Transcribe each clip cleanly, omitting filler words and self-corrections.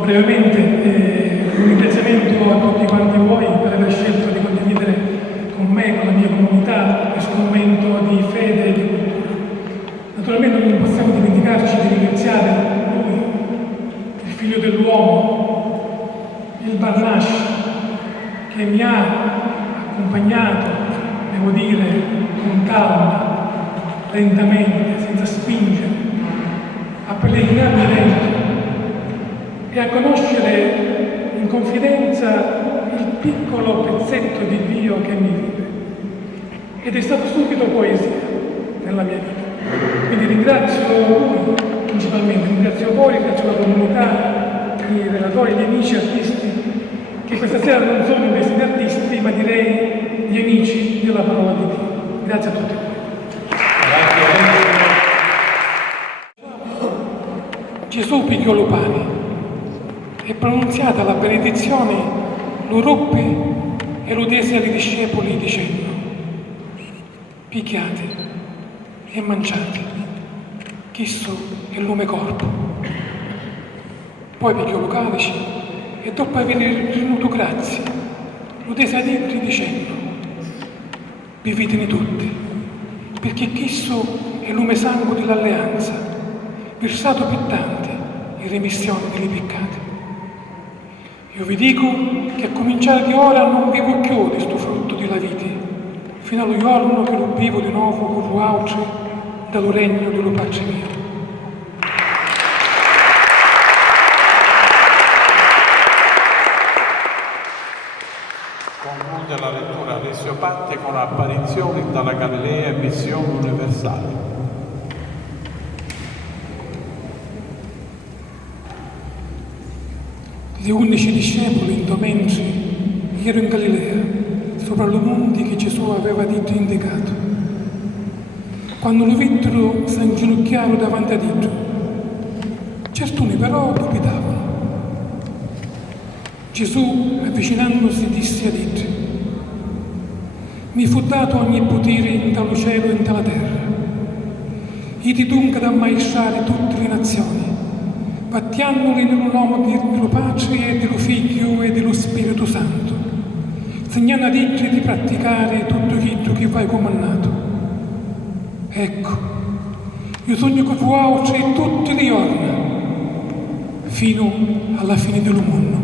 Molto brevemente, un ringraziamento a tutti quanti voi per aver scelto di condividere con me, con la mia comunità, questo momento di fede e di cultura. Naturalmente non possiamo dimenticarci di ringraziare lui, il figlio dell'uomo, il Barnash, che mi ha accompagnato, devo dire, con calma, lentamente, senza spingere, a pellegrinarmi dentro e a conoscere in confidenza il piccolo pezzetto di Dio che mi vive. Ed è stato subito poesia nella mia vita. Quindi ringrazio lui principalmente, ringrazio voi, ringrazio la comunità, i relatori, gli amici artisti, che questa sera non sono invece gli artisti, ma direi gli amici della parola di Dio. Grazie a tutti voi. Gesù pigliò lo pane e pronunziata la benedizione lo ruppe e lo dese ai discepoli dicendo: pigliate e mangiate, questo è il lume corpo. Poi pigliò lo calice e dopo aver rinuto grazie lo dese ai discepoli dicendo: bevitene tutti, perché questo è il lume sangue dell'alleanza, versato per tanti in remissione dei peccati. Io vi dico che a cominciare di ora non vivo più di sto frutto della vita, fino al giorno che lo vivo di nuovo con l'auce dallo regno dello Padre mio. Conclude la lettura Alessio Patti con apparizioni dalla Galilea e missione universale. Gli 11 discepoli in domenica erano in Galilea, sopra i monti che Gesù aveva detto indicato. Quando lo videro, si inginocchiarono davanti a Dio. Certuni però dubitavano. Gesù, avvicinandosi, disse a Dio: mi fu dato ogni potere dallo cielo e dalla terra. Iti dunque ad ammaestrare tutte le nazioni, battiandoli nell'uomo dello Padre e dello Figlio e dello Spirito Santo, segnando a Dio di praticare tutto quello che vai comandato. Ecco, io sogno con voi tutti i giorni, fino alla fine del mondo.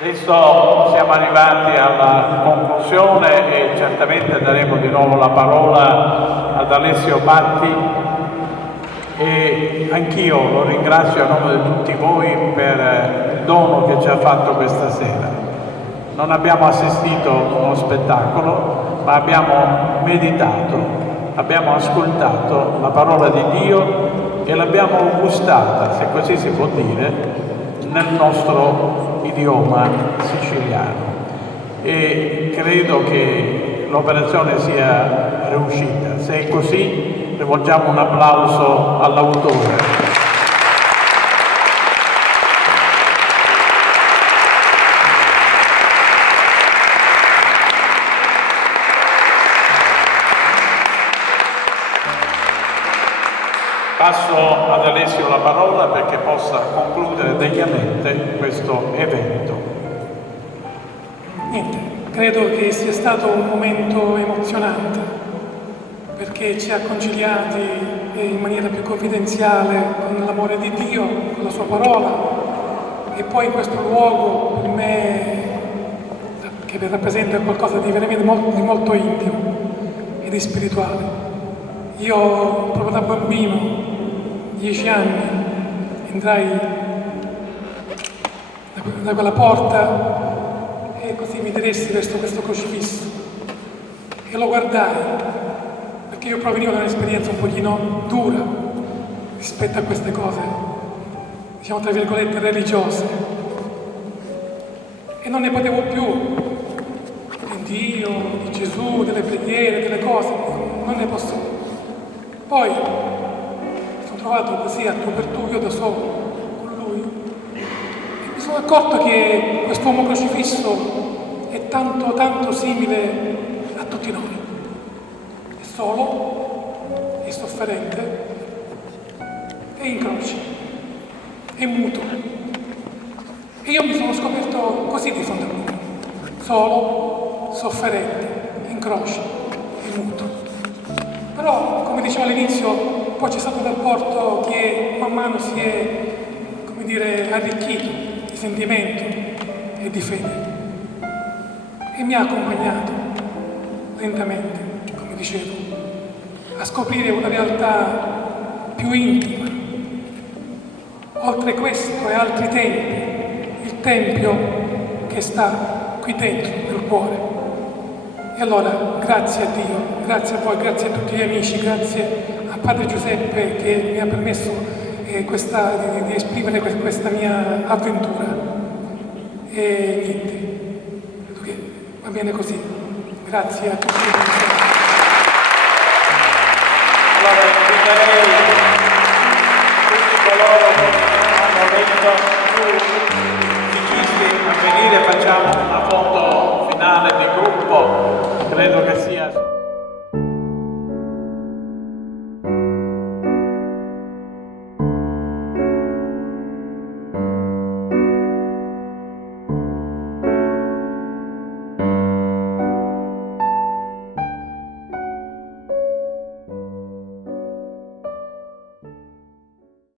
Adesso siamo arrivati alla conclusione e certamente daremo di nuovo la parola ad Alessio Patti e anch'io lo ringrazio a nome di tutti voi per il dono che ci ha fatto questa sera. Non abbiamo assistito a uno spettacolo, ma abbiamo meditato, abbiamo ascoltato la parola di Dio e l'abbiamo gustata, se così si può dire, nel nostro idioma siciliano e credo che l'operazione sia riuscita. Se è così, rivolgiamo un applauso all'autore. Passo ad Alessio la parola perché possa concludere degnamente questo evento. Niente, credo che sia stato un momento emozionante perché ci ha conciliati in maniera più confidenziale con l'amore di Dio, con la sua parola e poi in questo luogo per me che rappresenta qualcosa di veramente molto intimo e di spirituale. Io proprio da bambino, 10 anni, entrai da quella porta e così mi diressi verso questo crocifisso e lo guardai, perché io provenivo da un'esperienza un pochino dura rispetto a queste cose, diciamo tra virgolette religiose, e non ne potevo più di Dio, di Gesù, delle preghiere, delle cose, non ne posso più. Poi sono trovato così a tu per tu, io da solo, con lui, e mi sono accorto che quest'uomo crocifisso è tanto simile tutti noi. È solo, è sofferente, è in croce, è muto. E io mi sono scoperto così di fronte a lui, solo, sofferente, in croce, è muto. Però, come dicevo all'inizio, poi c'è stato un rapporto che man mano si è, come dire, arricchito di sentimento e di fede. E mi ha accompagnato lentamente, come dicevo, a scoprire una realtà più intima. Oltre questo e altri tempi, il Tempio che sta qui dentro, nel cuore. E allora, grazie a Dio, grazie a voi, grazie a tutti gli amici, grazie a Padre Giuseppe che mi ha permesso di esprimere questa mia avventura. E niente, credo che va bene così. Grazie a tutti. Allora, inviterei tutti coloro che hanno detto più musicisti a venire, facciamo una foto finale di gruppo.